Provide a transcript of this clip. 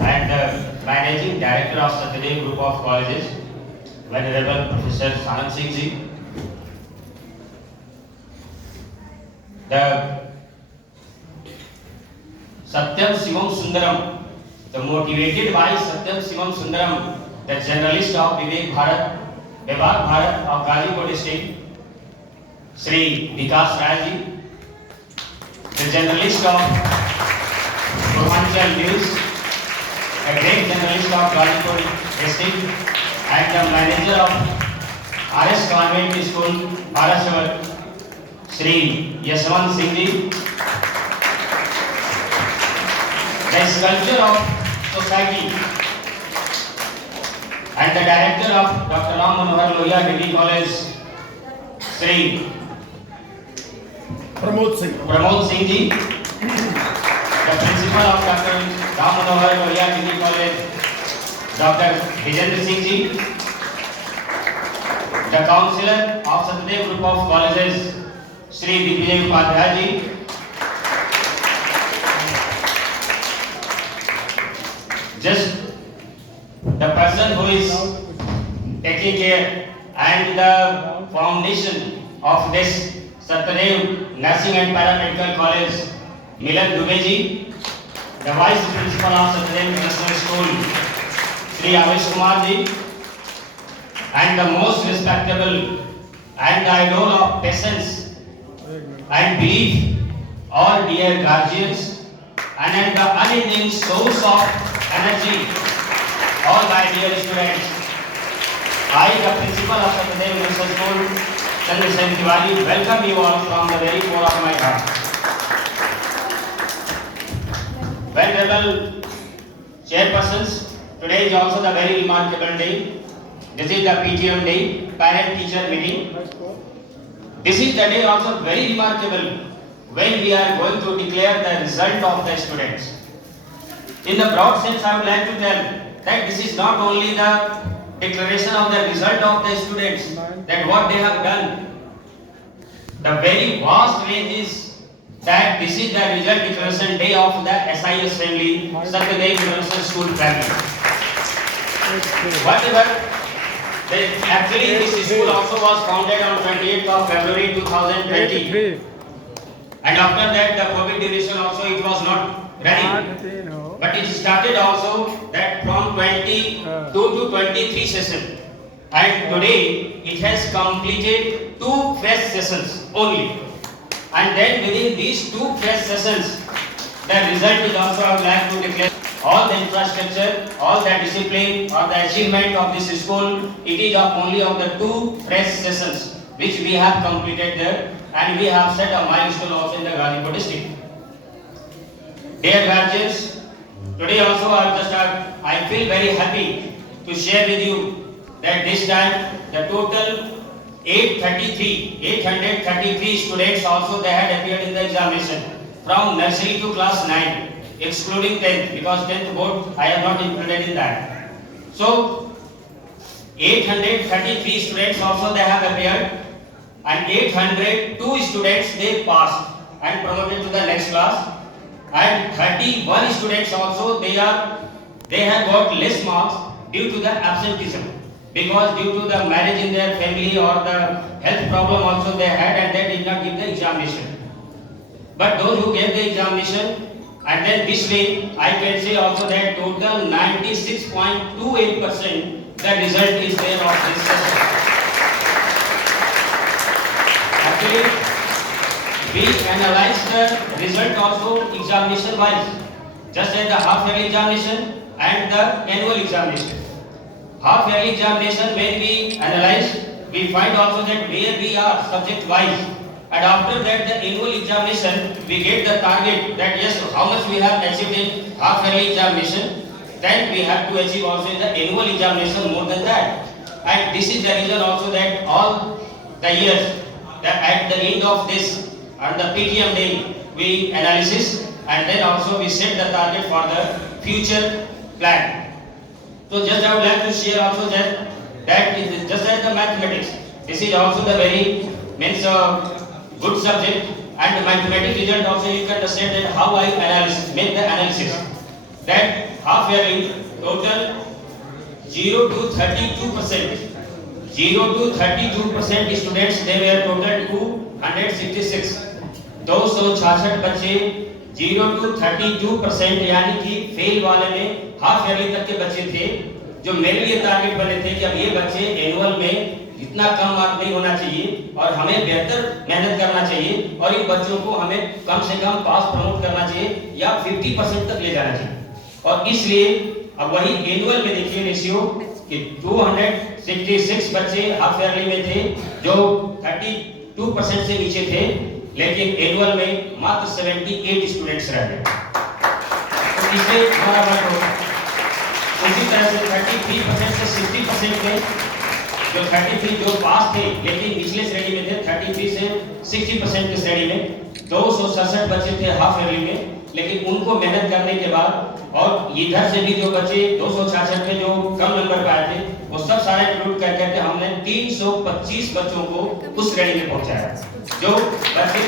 and the Managing Director of Satyadev Group of Colleges, Venerable Professor Sanand Singh Ji, the Satyam Shivam Sundaram, the motivated by Satyam Shivam Sundaram, the journalist of Vivek Bharat of Gazipur district, Sri Vikas Rai Ji, the journalist of Purvanchal News, a great journalist of Gazipur district, and the manager of RS Convent School, Bharashawar, Sri Yashwant Singh Ji, the sculptor of society and the director of Dr. Ram Manohar Lohia Degree College, Sri Pramod Singh Ji, the principal of Dr. Ram Manohar Lohia Degree College, Dr. Vijendra Singh Ji, the councillor of Satyadev Group of Colleges, Sri Digvijay Upadhyay Ji, just the person who is taking care and the foundation of this Satyadev Nursing and Paramedical College, Milan Dubey Ji, the Vice Principal of Satyadev National School, Sri Avish Kumar Ji, and the most respectable and the idol of patience and belief, all dear guardians, and the unending source of energy, all my dear students. I, the principal of Satyadev National School, Chandrasen Tiwari, welcome you all from the very core of my heart. Venerable chairpersons, today is also the very remarkable day. This is the PTM day, parent-teacher meeting. This is the day also very remarkable when we are going to declare the result of the students. In the broad sense, I would like to tell that this is not only the declaration of the result of the students, that what they have done. The very vast range is that this is the result declaration day of the SIS family, Satyadev International School family. Whatever, actually this school also was founded on 28th of February 2020. And after that, the COVID duration also it was not running. But it started also that from 22 to 23 session. And today it has completed 2 fresh sessions only. And then within these 2 fresh sessions, the result is also I would like to declare all the infrastructure, all the discipline or the achievement of this school, it is of only of the 2 fresh sessions which we have completed there, and we have set a milestone also in the Gazipur district. Dear guardians, today also I feel very happy to share with you that this time the total 833 students also they had appeared in the examination from nursery to class 9, excluding 10th, because 10th board I have not included in that. So 833 students also they have appeared, and 802 students they passed and promoted to the next class, and 31 students also they have got less marks due to the absenteeism, because due to the marriage in their family or the health problem also they had, and they did not give the examination. But those who gave the examination, and then this way I can say also that total 96.28% the result is there of this session. Actually, we analyze the result also examination wise, just as the half yearly examination and the annual examination. Half yearly examination, when we analyze, we find also that where we are subject wise, and after that the annual examination we get the target that yes, how much we have achieved in half yearly examination, then we have to achieve also in the annual examination more than that. And this is the reason also that all the years that at the end of this on the PTM day we analysis, and then also we set the target for the future plan. So just I would like to share also that is just as the mathematics, this is also the very good subject, and the mathematics result also you can understand that how I make the analysis. That half yearly total 0 to 32%. 0 to 32% students, they were total 266. 266 बच्चे 0 to 32% यानी कि fail वाले में half yearly तक के बच्चे थे, जो मेरे लिए टारगेट बने थे कि अब ये बच्चे एनुअल में इतना कम मार्क नहीं होना चाहिए और हमें बेहतर मेहनत करना चाहिए और इन बच्चों को हमें कम से कम पास प्रमोट करना चाहिए या 50% तक ले जाना चाहिए। और इसलिए अब वही एनुअल में देखिए रेशियो कि 266 बच्चे हाफ ईयरली में थे जो 32% से नीचे थे, लेकिन एनुअल में मात्र 78 स्टूडेंट्स रह गए, तो इससे हमारा वर्क होगा। उसी तरह से 33% से 60% में जो 33 जो पास थे लेकिन निचले श्रेणी में थे, 33 से 60% की श्रेणी में 267 बच्चे थे हाफ ईयरली में, लेकिन उनको मेहनत करने के बाद और इधर से भी जो बच्चे 266 में जो कम नंबर पाए थे वो सब सारे इंक्लूड कर करके हमने 325 बच्चों को उस श्रेणी में पहुंचाया। जो बच्चे